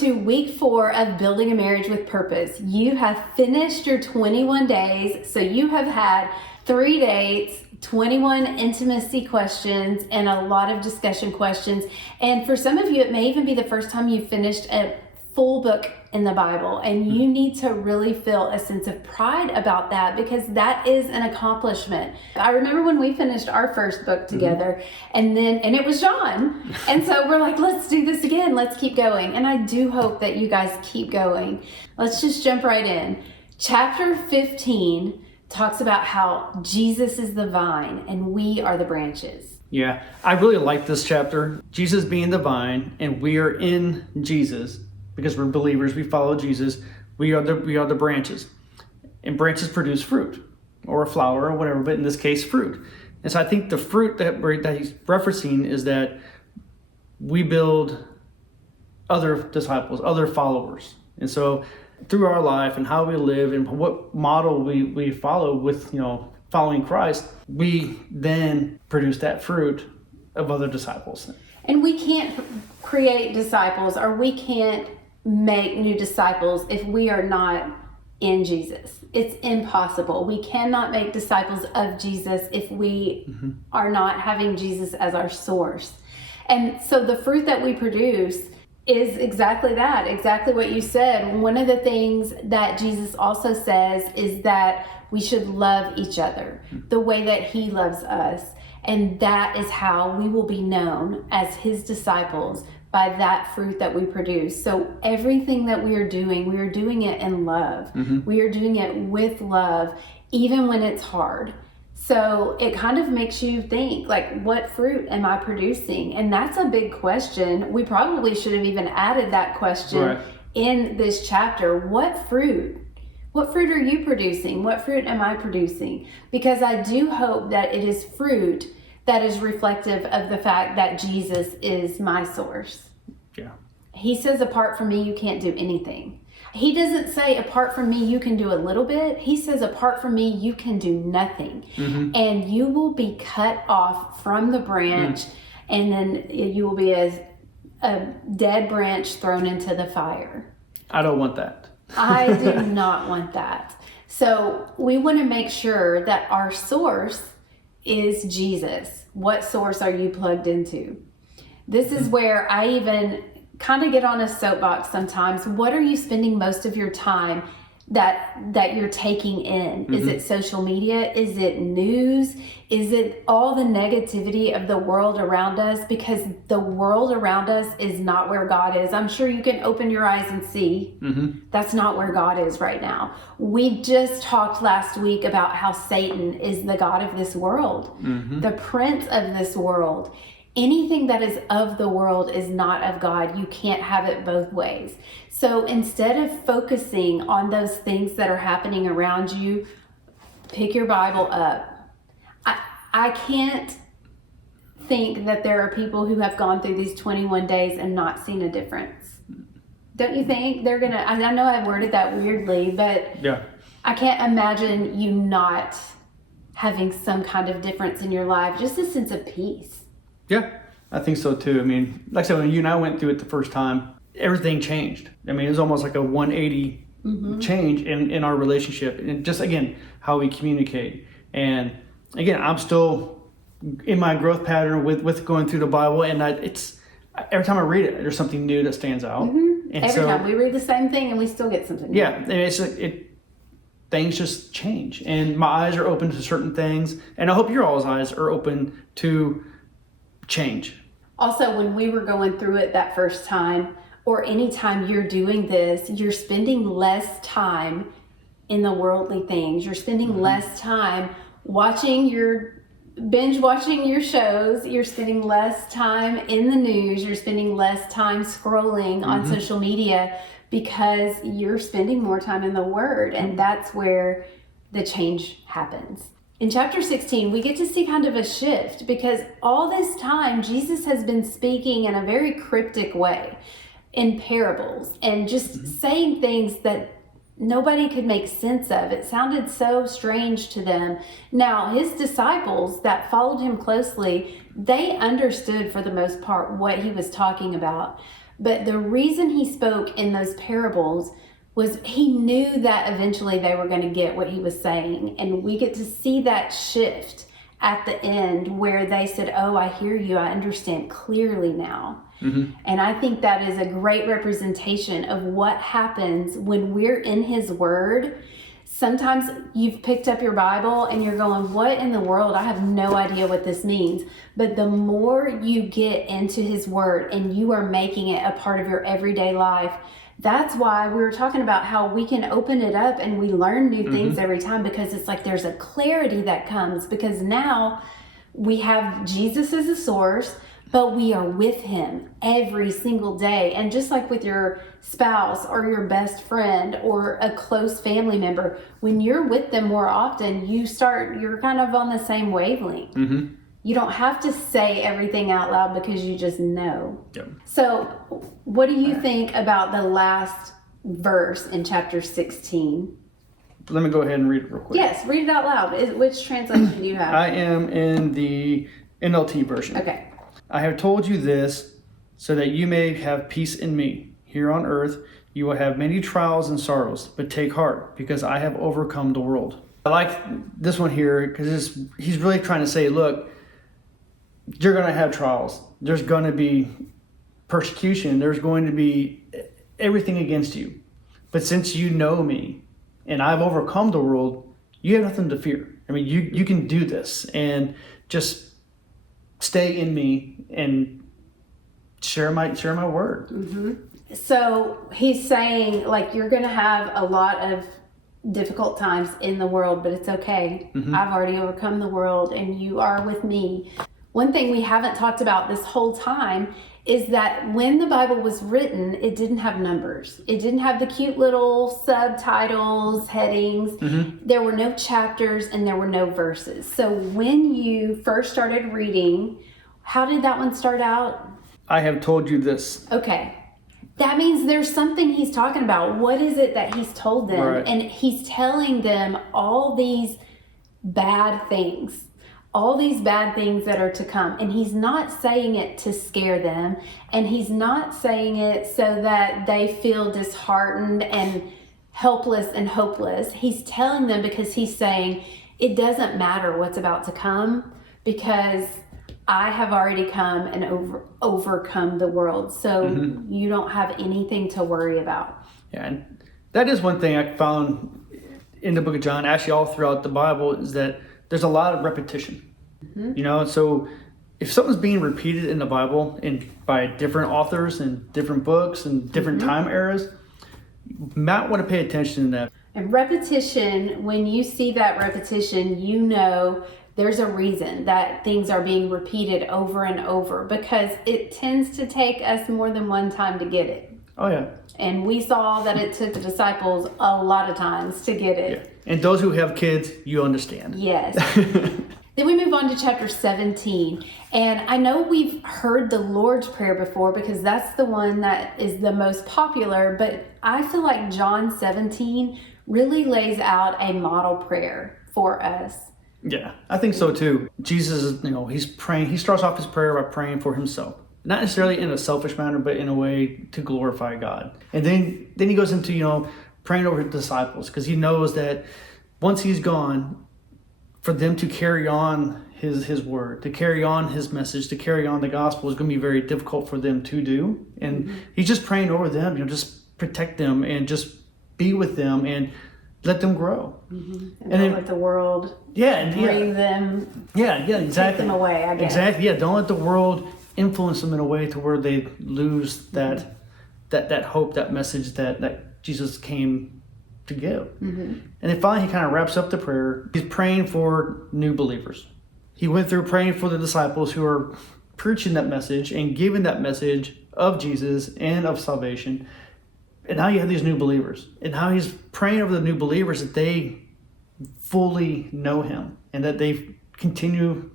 to week 4 of Building a Marriage with Purpose. You have finished your 21 days, so you have had 3 dates, 21 intimacy questions, and a lot of discussion questions. And for some of you, it may even be the first time you've finished a full book in the Bible, and you need to really feel a sense of pride about that, because that is an accomplishment. I remember when we finished our first book together, and it was John, and so we're like, let's do this again, let's keep going. And I do hope that you guys keep going. Let's just jump right in. Chapter 15 talks about how Jesus is the vine and we are the branches. Yeah, I really like this chapter. Jesus being the vine, and we are in Jesus. Because we're believers, we follow Jesus. We are the branches, and branches produce fruit, or a flower, or whatever. But in this case, fruit. And so I think the fruit that he's referencing is that we build other disciples, other followers. And so through our life and how we live and what model we follow with following Christ, we then produce that fruit of other disciples. And we can't create disciples, or we can't make new disciples if we are not in Jesus. It's impossible. We cannot make disciples of Jesus if we are not having Jesus as our source. And so the fruit that we produce is exactly that, exactly what you said. One of the things that Jesus also says is that we should love each other the way that he loves us. And that is how we will be known as his disciples, by that fruit that we produce. So everything that we are doing it in love. We are doing it with love, even when it's hard. So it kind of makes you think, like, what fruit am I producing? And that's a big question. We probably should have even added that question in this chapter. What fruit? What fruit are you producing? What fruit am I producing? Because I do hope that it is fruit that is reflective of the fact that Jesus is my source. Yeah. He says, apart from me, you can't do anything. He doesn't say, apart from me, you can do a little bit. He says, apart from me, you can do nothing. And you will be cut off from the branch, and then you will be as a dead branch thrown into the fire. I don't want that. I do not want that. So we want to make sure that our source is Jesus. What source are you plugged into? This is where I even kind of get on a soapbox sometimes. What are you spending most of your time that you're taking in? Is it social media? Is it news? Is it all the negativity of the world around us? Because the world around us is not where God is. I'm sure you can open your eyes and see that's not where God is right now. We just talked last week about how Satan is the god of this world, the prince of this world. Anything that is of the world is not of God. You can't have it both ways. So instead of focusing on those things that are happening around you, pick your Bible up. I can't think that there are people who have gone through these 21 days and not seen a difference. Don't you think they're gonna? I know I worded that weirdly, but yeah, I can't imagine you not having some kind of difference in your life, just a sense of peace. Yeah, I think so too. I mean, like I said, when you and I went through it the first time, everything changed. I mean, it was almost like a 180 change in our relationship, and just, again, how we communicate. And again, I'm still in my growth pattern with going through the Bible, and it's every time I read it, there's something new that stands out. And every time we read the same thing and we still get something new. Yeah, and things just change, and my eyes are open to certain things, and I hope your all's eyes are open to change. Also, when we were going through it that first time, or anytime you're doing this, you're spending less time in the worldly things. You're spending less time binge watching your shows. You're spending less time in the news. You're spending less time scrolling on social media, because you're spending more time in the Word, and that's where the change happens. In chapter 16, we get to see kind of a shift, because all this time, Jesus has been speaking in a very cryptic way, in parables, and just saying things that nobody could make sense of. It sounded so strange to them. Now, his disciples that followed him closely, they understood for the most part what he was talking about. But the reason he spoke in those parables was he knew that eventually they were going to get what he was saying. And we get to see that shift at the end where they said, oh, I hear you. I understand clearly now. And I think that is a great representation of what happens when we're in his word. Sometimes you've picked up your Bible and you're going, what in the world? I have no idea what this means. But the more you get into his word and you are making it a part of your everyday life, that's why we were talking about how we can open it up and we learn new things every time, because it's like there's a clarity that comes, because now we have Jesus as a source, but we are with him every single day. And just like with your spouse or your best friend or a close family member, when you're with them more often, you're kind of on the same wavelength. You don't have to say everything out loud because you just know. Yep. So what do you think about the last verse in chapter 16? Let me go ahead and read it real quick. Yes, read it out loud. Which translation do you have? I am in the NLT version. Okay. I have told you this so that you may have peace in me. Here on earth you will have many trials and sorrows, but take heart, because I have overcome the world. I like this one here because he's really trying to say, look, you're going to have trials. There's going to be persecution. There's going to be everything against you. But since you know me and I've overcome the world, you have nothing to fear. I mean, you can do this, and just stay in me and share my word. So he's saying, like, you're going to have a lot of difficult times in the world, but it's okay. I've already overcome the world and you are with me. One thing we haven't talked about this whole time is that when the Bible was written, it didn't have numbers. It didn't have the cute little subtitles, headings. There were no chapters and there were no verses. So when you first started reading, how did that one start out? I have told you this. Okay. That means there's something he's talking about. What is it that he's told them? Right. And he's telling them all these bad things. All these bad things that are to come. And he's not saying it to scare them. And he's not saying it so that they feel disheartened and helpless and hopeless. He's telling them because he's saying it doesn't matter what's about to come, because I have already come and overcome the world. So you don't have anything to worry about. Yeah, and that is one thing I found in the book of John, actually all throughout the Bible, is that there's a lot of repetition. You know, so if something's being repeated in the Bible and by different authors and different books and different time eras, you might want to pay attention to that. And repetition, when you see that repetition, you know there's a reason that things are being repeated over and over, because it tends to take us more than one time to get it. Oh, yeah. And we saw that it took the disciples a lot of times to get it. Yeah. And those who have kids, you understand. Yes. Then we move on to chapter 17. And I know we've heard the Lord's Prayer before because that's the one that is the most popular, but I feel like John 17 really lays out a model prayer for us. Yeah, I think so too. Jesus, he's praying. He starts off his prayer by praying for himself. Not necessarily in a selfish manner, but in a way to glorify God. And then he goes into, praying over his disciples, because he knows that once he's gone, for them to carry on his word, to carry on his message, to carry on the gospel is going to be very difficult for them to do. And he's just praying over them, just protect them and just be with them and let them grow. And don't let the world bring them, exactly. take them away, I guess. Exactly, don't let the world influence them in a way to where they lose that hope, that message that Jesus came to give. And then finally he kind of wraps up the prayer. He's praying for new believers. He went through praying for the disciples who are preaching that message and giving that message of Jesus and of salvation. And now you have these new believers. And now he's praying over the new believers that they fully know him and that they continue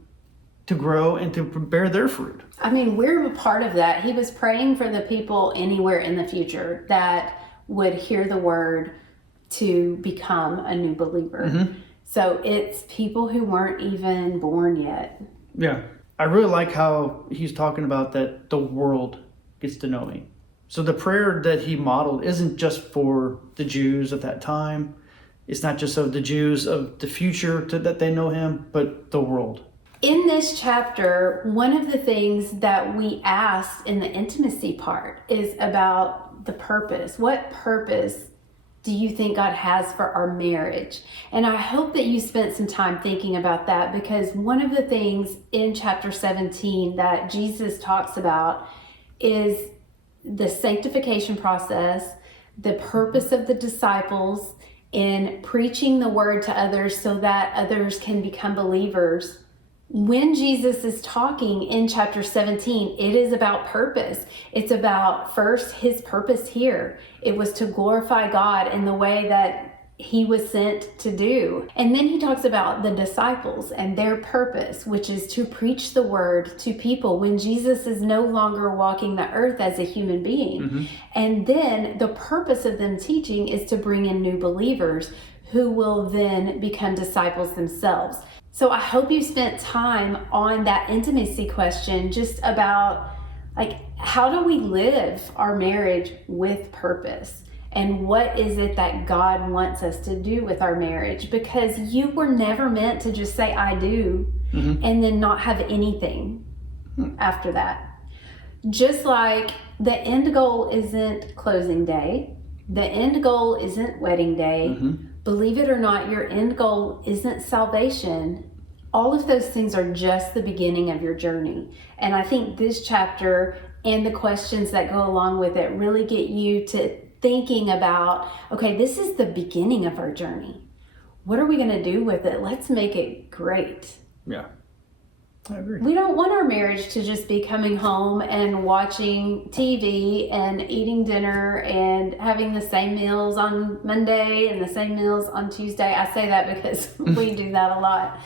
to grow and to bear their fruit. I mean, we're a part of that. He was praying for the people anywhere in the future that would hear the word to become a new believer. So it's people who weren't even born yet. Yeah. I really like how he's talking about that the world gets to know me. So the prayer that he modeled isn't just for the Jews at that time. It's not just of the Jews of the future that they know him, but the world. In this chapter, one of the things that we asked in the intimacy part is about the purpose. What purpose do you think God has for our marriage? And I hope that you spent some time thinking about that, because one of the things in chapter 17 that Jesus talks about is the sanctification process, the purpose of the disciples in preaching the word to others so that others can become believers. When Jesus is talking in chapter 17, it is about purpose. It's about, first, his purpose here. It was to glorify God in the way that he was sent to do. And then he talks about the disciples and their purpose, which is to preach the word to people when Jesus is no longer walking the earth as a human being. Mm-hmm. And then the purpose of them teaching is to bring in new believers who will then become disciples themselves. So I hope you spent time on that intimacy question, just about like, how do we live our marriage with purpose? And what is it that God wants us to do with our marriage? Because you were never meant to just say, I do, and then not have anything after that. Just like the end goal isn't closing day, the end goal isn't wedding day. Believe it or not, your end goal isn't salvation. All of those things are just the beginning of your journey. And I think this chapter and the questions that go along with it really get you to thinking about, okay, this is the beginning of our journey. What are we going to do with it? Let's make it great. Yeah, I agree. We don't want our marriage to just be coming home and watching TV and eating dinner and having the same meals on Monday and the same meals on Tuesday. I say that because we do that a lot.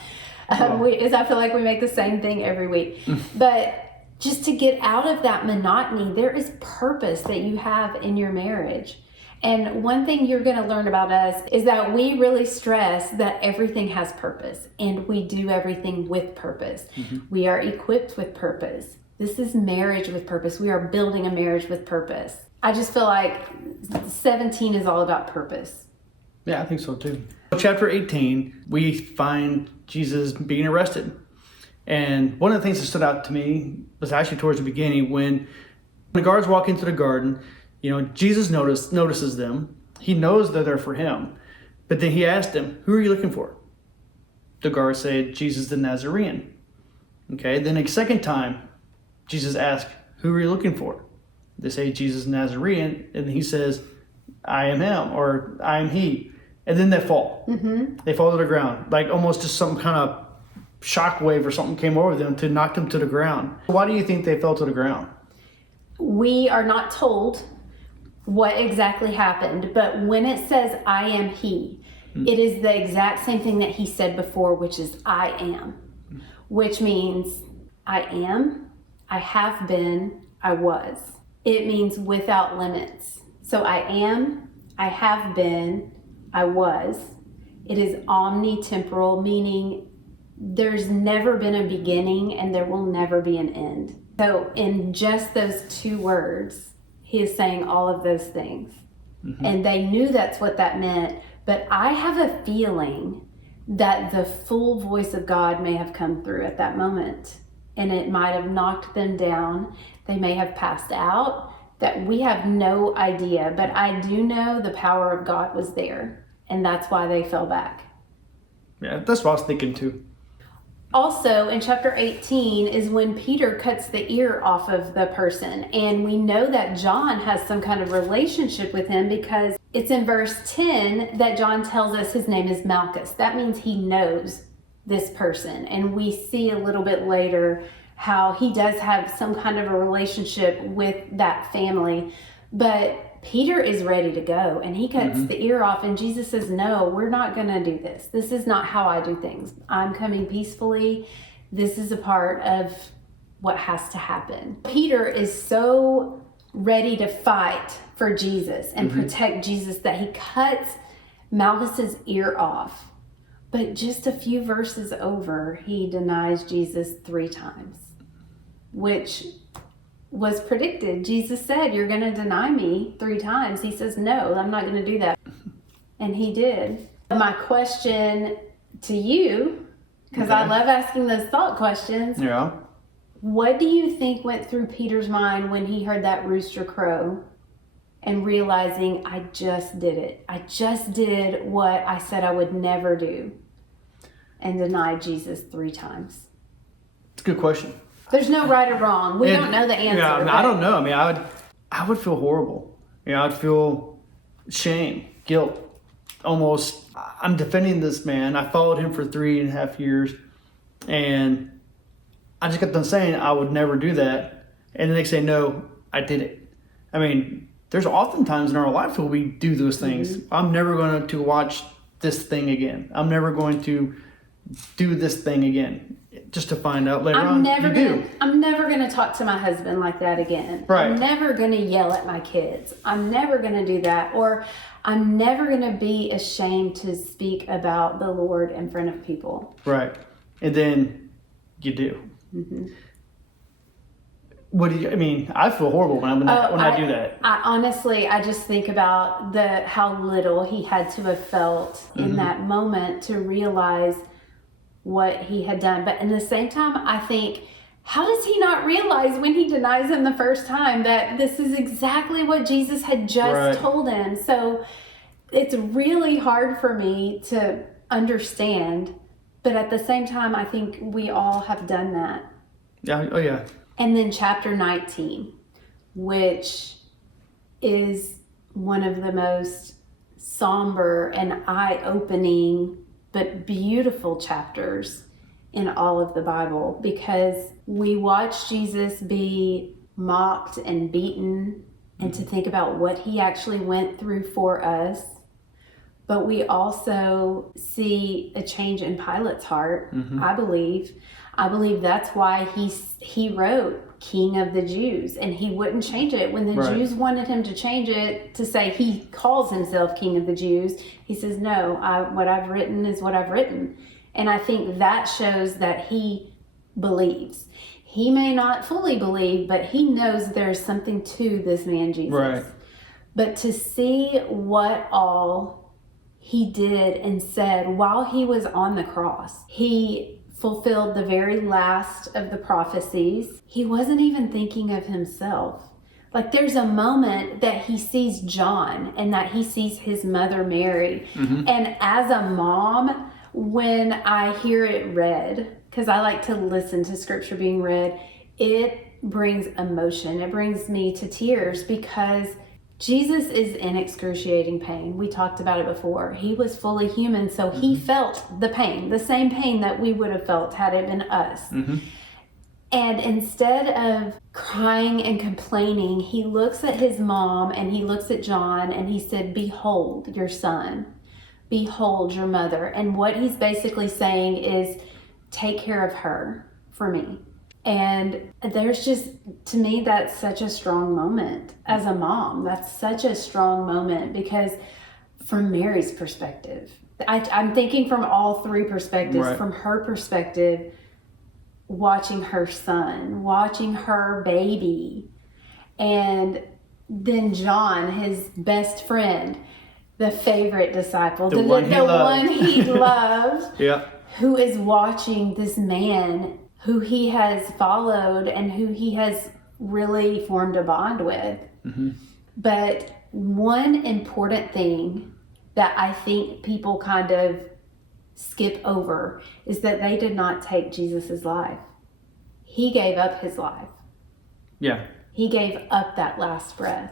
I feel like we make the same thing every week. But just to get out of that monotony, there is purpose that you have in your marriage. And one thing you're going to learn about us is that we really stress that everything has purpose, and we do everything with purpose. We are equipped with purpose. This is marriage with purpose. We are building a marriage with purpose. I just feel like 17 is all about purpose. Yeah, I think so too. Chapter 18, we find Jesus being arrested. And one of the things that stood out to me was actually towards the beginning when the guards walk into the garden. Jesus notices them. He knows that they're for him. But then he asked them, who are you looking for? The guards say, Jesus the Nazarene. Okay, then a second time, Jesus asks, who are you looking for? They say, Jesus the Nazarene. And he says, I am him, or I am he. And then they fall. They fall to the ground, like almost just some kind of shockwave or something came over them to knock them to the ground. Why do you think they fell to the ground? We are not told what exactly happened, but when it says I am he, it is the exact same thing that he said before, which is I am, which means I am, I have been, I was. It means without limits. So I am, I have been, I was. It is omnitemporal, meaning there's never been a beginning and there will never be an end. So in just those two words, he is saying all of those things. And they knew that's what that meant. But I have a feeling that the full voice of God may have come through at that moment. And it might have knocked them down. They may have passed out. That we have no idea. But I do know the power of God was there. And that's why they fell back. Yeah, that's what I was thinking too. Also, in chapter 18 is when Peter cuts the ear off of the person. And we know that John has some kind of relationship with him because it's in verse 10 that John tells us his name is Malchus. That means he knows this person. And we see a little bit later how he does have some kind of a relationship with that family. But Peter is ready to go and he cuts the ear off, and Jesus says, no, we're not going to do this. This is not how I do things. I'm coming peacefully. This is a part of what has to happen. Peter is so ready to fight for Jesus and protect Jesus that he cuts Malchus's ear off. But just a few verses over, he denies Jesus 3 times, which was predicted. Jesus said, "You're going to deny me 3 times." He says, "No, I'm not going to do that." And he did. My question to you, because I love asking those thought questions. Yeah. What do you think went through Peter's mind when he heard that rooster crow and realizing, I just did it? I just did what I said I would never do and denied Jesus 3 times. It's a good question. There's no right or wrong. We don't know the answer. Yeah, I don't know. I mean, I would feel horrible. I'd feel shame, guilt. Almost, I'm defending this man. I followed him for 3.5 years, and I just got done saying I would never do that. And the next day, no, I did it. I mean, there's often times in our life where we do those things. Mm-hmm. I'm never going to watch this thing again. I'm never going to do this thing again. Just to find out later I'm on, never gonna talk to my husband like that again. Right. I'm never gonna yell at my kids. I'm never gonna do that. Or I'm never gonna be ashamed to speak about the Lord in front of people. Right. And then you do. Mm-hmm. What do you? I mean, I feel horrible when I do that. I honestly, I just think about how little he had to have felt in that moment to realize what he had done. But in the same time, I think, how does he not realize when he denies him the first time that this is exactly what Jesus had just told him? So it's really hard for me to understand. But at the same time, I think we all have done that. Yeah. Oh, yeah. And then chapter 19, which is one of the most somber and eye-opening but beautiful chapters in all of the Bible, because we watch Jesus be mocked and beaten, and to think about what he actually went through for us. But we also see a change in Pilate's heart, I believe. I believe that's why he wrote King of the Jews, and he wouldn't change it. When the Jews wanted him to change it to say he calls himself King of the Jews, he says, no, what I've written is what I've written. And I think that shows that he believes. He may not fully believe, but he knows there's something to this man Jesus. Right. But to see what all he did and said while he was on the cross, he fulfilled the very last of the prophecies. He wasn't even thinking of himself. Like, there's a moment that he sees John and that he sees his mother Mary. And as a mom, when I hear it read, because I like to listen to scripture being read, it brings emotion. It brings me to tears, because Jesus is in excruciating pain. We talked about it before. He was fully human, so he felt the pain, the same pain that we would have felt had it been us. And instead of crying and complaining, he looks at his mom and he looks at John and he said, "Behold your son. Behold your mother." And what he's basically saying is, take care of her for me. And there's just, to me, that's such a strong moment as a mom. That's such a strong moment, because from Mary's perspective, I'm thinking from all 3 perspectives. From her perspective, watching her son, watching her baby, and then John, his best friend, the favorite disciple, the one he loved, who is watching this man who he has followed and who he has really formed a bond with. But one important thing that I think people kind of skip over is that they did not take Jesus's life. He gave up his life. Yeah. He gave up that last breath.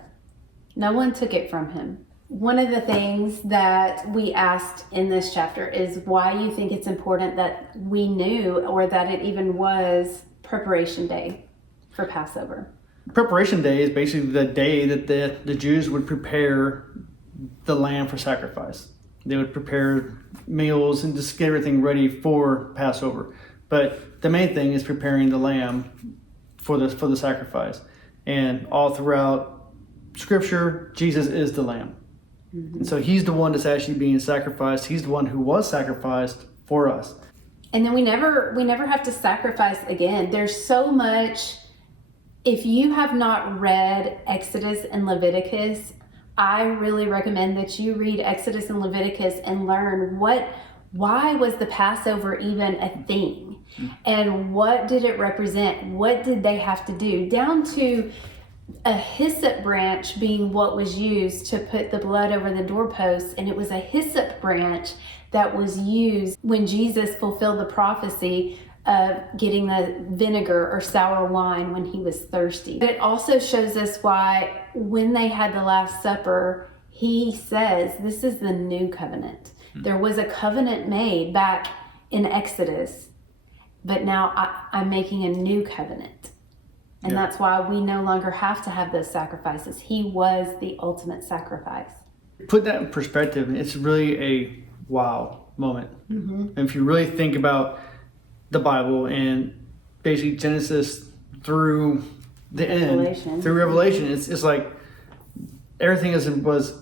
No one took it from him. One of the things that we asked in this chapter is why you think it's important that we knew, or that it even was, Preparation Day for Passover. Preparation Day is basically the day that the Jews would prepare the lamb for sacrifice. They would prepare meals and just get everything ready for Passover. But the main thing is preparing the lamb for the sacrifice. And all throughout Scripture, Jesus is the lamb. And so he's the one that's actually being sacrificed. He's the one who was sacrificed for us. And then we never have to sacrifice again. There's so much If you have not read Exodus and Leviticus, I really recommend that you read Exodus and Leviticus and learn why was the Passover even a thing? And what did it represent? What did they have to do? Down to a hyssop branch being what was used to put the blood over the doorposts. And it was a hyssop branch that was used when Jesus fulfilled the prophecy of getting the vinegar or sour wine when he was thirsty. But it also shows us why when they had the Last Supper, he says, this is the new covenant. There was a covenant made back in Exodus, but now I'm making a new covenant. And that's why we no longer have to have those sacrifices. He was the ultimate sacrifice. Put that in perspective, it's really a wow moment. And if you really think about the Bible and basically Genesis through the end, through Revelation, it's like everything was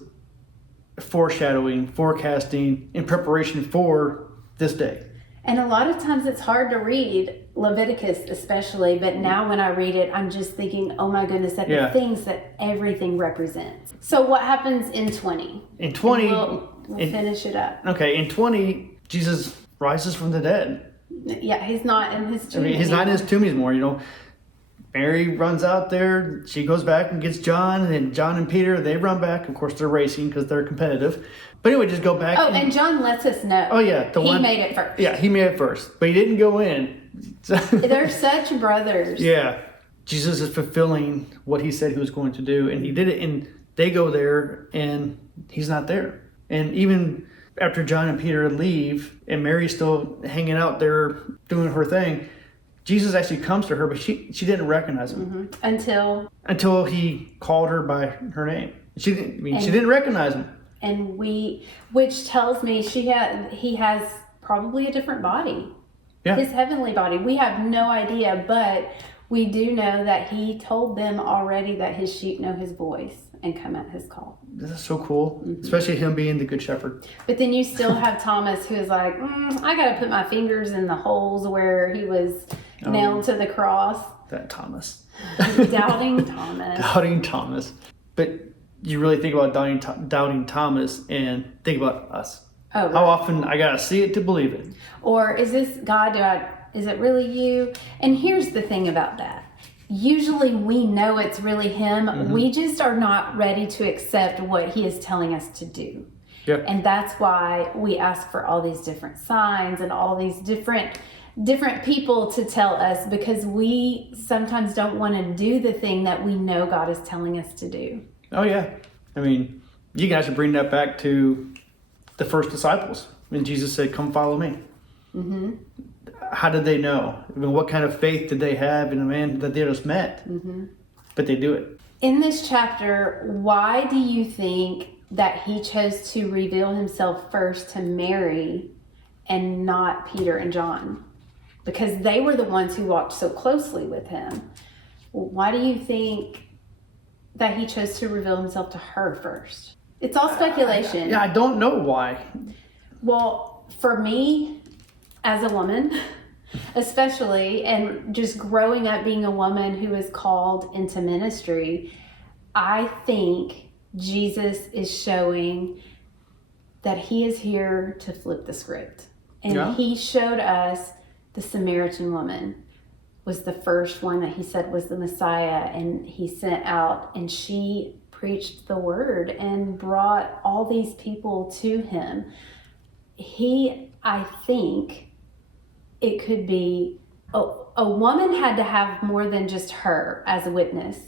foreshadowing, forecasting, in preparation for this day. And a lot of times it's hard to read Leviticus especially, but now when I read it, I'm just thinking, oh my goodness, at the things that everything represents. So what happens in 20? In 20, we'll finish it up. Okay, in 20, Jesus rises from the dead. Yeah, he's not in his tomb. He's not in his tomb anymore. Mary runs out there. She goes back and gets John, and then John and Peter, they run back. Of course, they're racing because they're competitive. But anyway, just go back. Oh, and John lets us know. Oh, yeah. He made it first. Yeah, he made it first. But he didn't go in. They're such brothers. Yeah. Jesus is fulfilling what he said he was going to do, and he did it. And they go there, and he's not there. And even after John and Peter leave, and Mary's still hanging out there doing her thing, Jesus actually comes to her, but she didn't recognize him until he called her by her name. She didn't recognize him. And which tells me he has probably a different body, his heavenly body. We have no idea, but we do know that he told them already that his sheep know his voice and come at his call. This is so cool, especially him being the good shepherd. But then you still have Thomas, who is like, I got to put my fingers in the holes where he was nailed to the cross. That Thomas. Doubting Thomas. Doubting Thomas. But you really think about doubting Thomas and think about us. Oh, right. How often I got to see it to believe it. Or is this God? Is it really you? And here's the thing about that. Usually we know it's really him. We just are not ready to accept what he is telling us to do. Yeah. And that's why we ask for all these different signs and all these different people to tell us, because we sometimes don't want to do the thing that we know God is telling us to do. Oh, yeah. I mean, you guys should bring that back to the first disciples when Jesus said, come follow me. How did they know? I mean, what kind of faith did they have in a man that they just met? But they do it. In this chapter, why do you think that he chose to reveal himself first to Mary and not Peter and John? Because they were the ones who walked so closely with him. Why do you think that he chose to reveal himself to her first? It's all speculation. I don't know why. Well, for me, as a woman, especially, and just growing up being a woman who is called into ministry, I think Jesus is showing that he is here to flip the script. And he showed us the Samaritan woman was the first one that he said was the Messiah, and he sent out, and she preached the word and brought all these people to him. I think it could be a woman had to have more than just her as a witness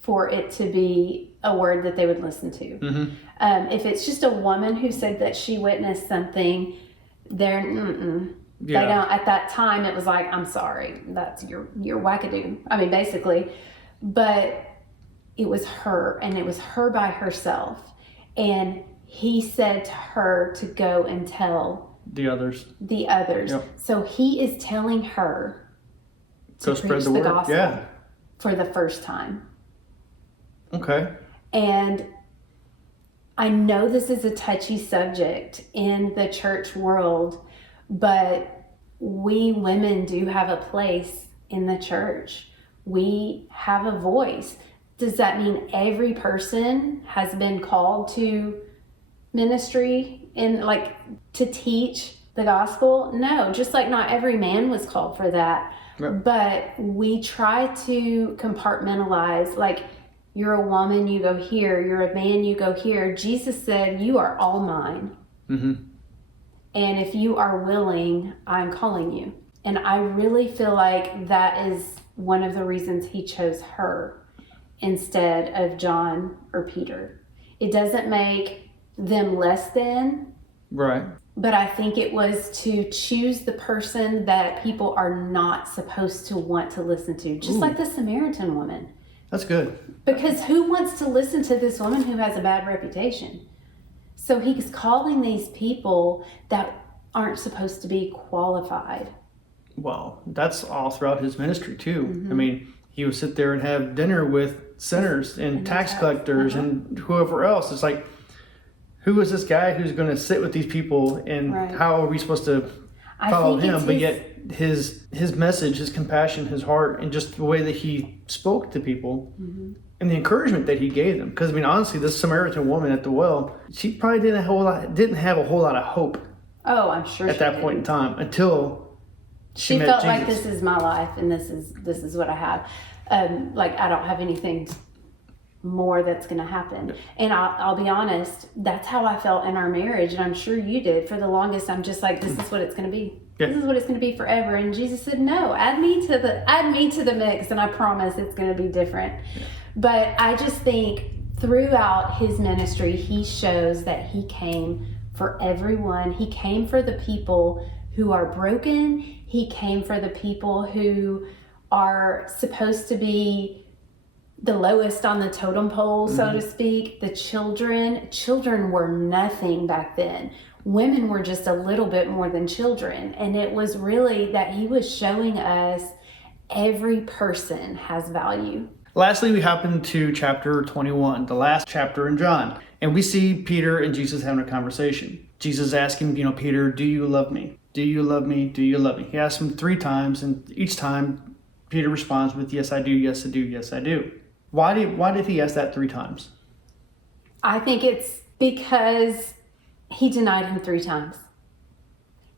for it to be a word that they would listen to. If it's just a woman who said that she witnessed something, they don't. At that time, it was like, I'm sorry, that's your wackadoo. I mean, basically, but it was her, and it was her by herself, and he said to her to go and tell the others. Yep. So he is telling her to spread the word. gospel for the first time. Okay. And I know this is a touchy subject in the church world, but we women do have a place in the church we have a voice. Does that mean every person has been called to ministry and like to teach the gospel? No, just like not every man was called for that. Right. But we try to compartmentalize, like, you're a woman, you go here. You're a man, you go here. Jesus said, you are all mine. Mm-hmm. And if you are willing, I'm calling you. And I really feel like that is one of the reasons he chose her instead of John or Peter. It doesn't make them less than. Right. But I think it was to choose the person that people are not supposed to want to listen to. Just like the Samaritan woman. That's good. Because who wants to listen to this woman who has a bad reputation? So he's calling these people that aren't supposed to be qualified. Well, that's all throughout his ministry too. Mm-hmm. I mean, he would sit there and have dinner with sinners and tax collectors and whoever else. It's like, who is this guy who's going to sit with these people, and how are we supposed to follow him? But yet his message, his compassion, his heart, and just the way that he spoke to people and the encouragement that he gave them. Because I mean, honestly, this Samaritan woman at the well, she probably didn't have a whole lot of hope. Oh, I'm sure at that point in time until she met felt Jesus. like, this is my life and this is what I have. Like, I don't have anything more that's going to happen. And I'll be honest, that's how I felt in our marriage, and I'm sure you did. For the longest, I'm just like, this is what it's going to be. Yeah. This is what it's going to be forever. And Jesus said, no, add me to the mix, and I promise it's going to be different. Yeah. But I just think throughout his ministry, he shows that he came for everyone. He came for the people who are broken. He came for the people who are supposed to be the lowest on the totem pole, so to speak. The children were nothing back then. Women were just a little bit more than children. And it was really that he was showing us every person has value. Lastly, we hop into chapter 21, the last chapter in John. And we see Peter and Jesus having a conversation. Jesus asking, Peter, do you love me? Do you love me? Do you love me? He asks him 3 times, and each time Peter responds with, yes, I do, yes, I do, yes, I do. Why did he ask that 3 times? I think it's because he denied him 3 times.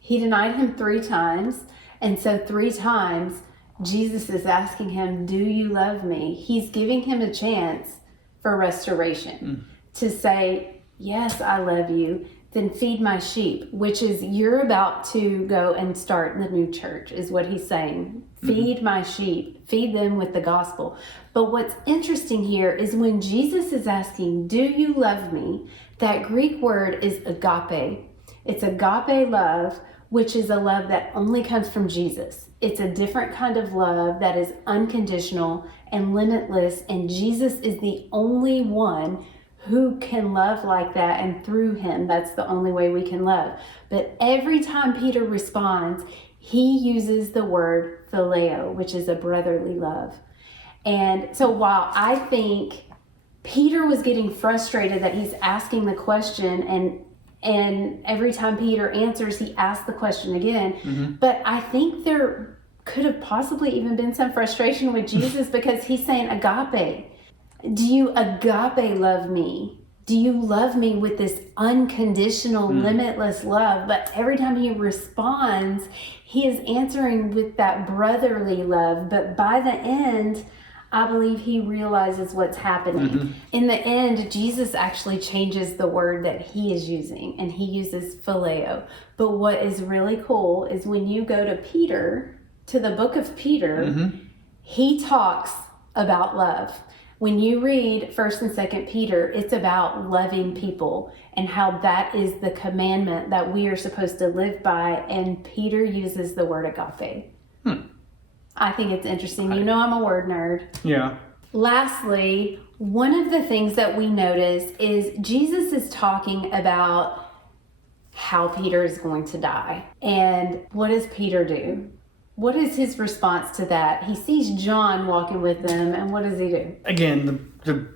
He denied him 3 times. And so 3 times, Jesus is asking him, do you love me? He's giving him a chance for restoration to say, yes, I love you. Then feed my sheep, which is, you're about to go and start the new church, is what he's saying. Feed my sheep, feed them with the gospel. But what's interesting here is when Jesus is asking, do you love me? That Greek word is agape. It's agape love, which is a love that only comes from Jesus. It's a different kind of love that is unconditional and limitless, and Jesus is the only one who can love like that, and through him, that's the only way we can love. But every time Peter responds, he uses the word phileo, which is a brotherly love. And so while I think Peter was getting frustrated that he's asking the question, and every time Peter answers, he asks the question again, but I think there could have possibly even been some frustration with Jesus because he's saying agape. Do you agape love me? Do you love me with this unconditional, limitless love? But every time he responds, he is answering with that brotherly love. But by the end, I believe he realizes what's happening. In the end, Jesus actually changes the word that he is using, and he uses phileo. But what is really cool is when you go to Peter, to the book of Peter, he talks about love. When you read 1st and 2nd Peter, it's about loving people and how that is the commandment that we are supposed to live by. And Peter uses the word agape. I think it's interesting. You know, I'm a word nerd. Yeah. Lastly, one of the things that we notice is Jesus is talking about how Peter is going to die. And what does Peter do? What is his response to that? He sees John walking with them, and what does he do? Again, the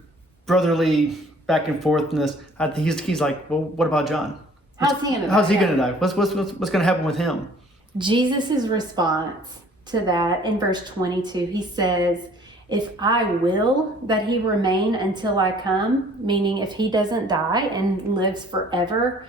brotherly back and forthness. I think he's like, well, what about John? How's he gonna die? What's going to happen with him? Jesus' response to that in verse 22, he says, if I will that he remain until I come, meaning if he doesn't die and lives forever,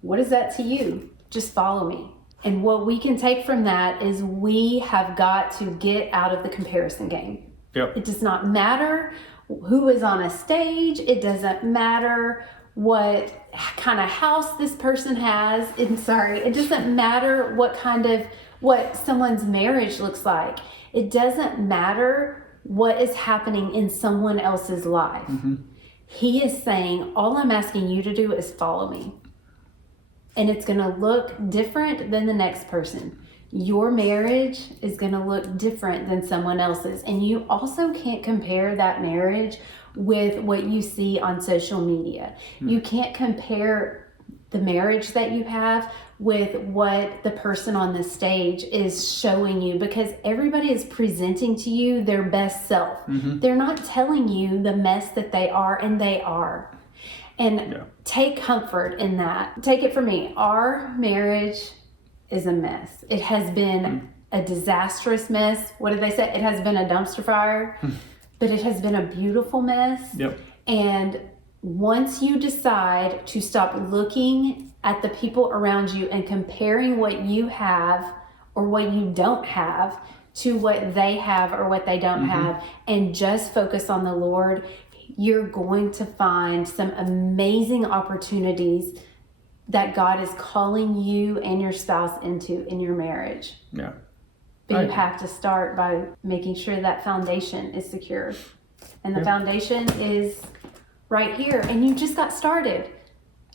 what is that to you? Just follow me. And what we can take from that is we have got to get out of the comparison game. Yep. It does not matter who is on a stage. It doesn't matter what kind of house this person has. It doesn't matter what someone's marriage looks like. It doesn't matter what is happening in someone else's life. Mm-hmm. He is saying, all I'm asking you to do is follow me. And it's going to look different than the next person. Your marriage is going to look different than someone else's. And you also can't compare that marriage with what you see on social media. You can't compare the marriage that you have with what the person on the stage is showing you, because everybody is presenting to you their best self. They're not telling you the mess that they are, and they are. And take comfort in that. Take it from me. Our marriage is a mess. It has been a disastrous mess. What did they say? It has been a dumpster fire, but it has been a beautiful mess. Yep. And once you decide to stop looking at the people around you and comparing what you have or what you don't have to what they have or what they don't have, and just focus on the Lord, you're going to find some amazing opportunities that God is calling you and your spouse into in your marriage. Yeah. But you have to start by making sure that foundation is secure. And the foundation is right here. And you just got started.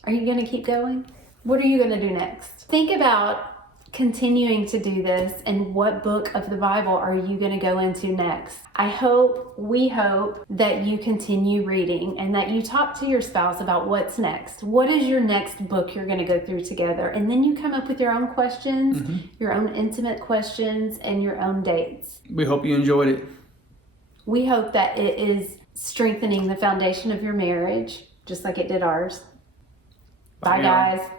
Are you going to keep going? What are you going to do next? Think about continuing to do this, and what book of the Bible are you going to go into next? We hope that you continue reading and that you talk to your spouse about what's next. What is your next book you're going to go through together? And then you come up with your own questions, your own intimate questions, and your own dates. We hope you enjoyed it. We hope that it is strengthening the foundation of your marriage, just like it did ours. Bye, now. guys.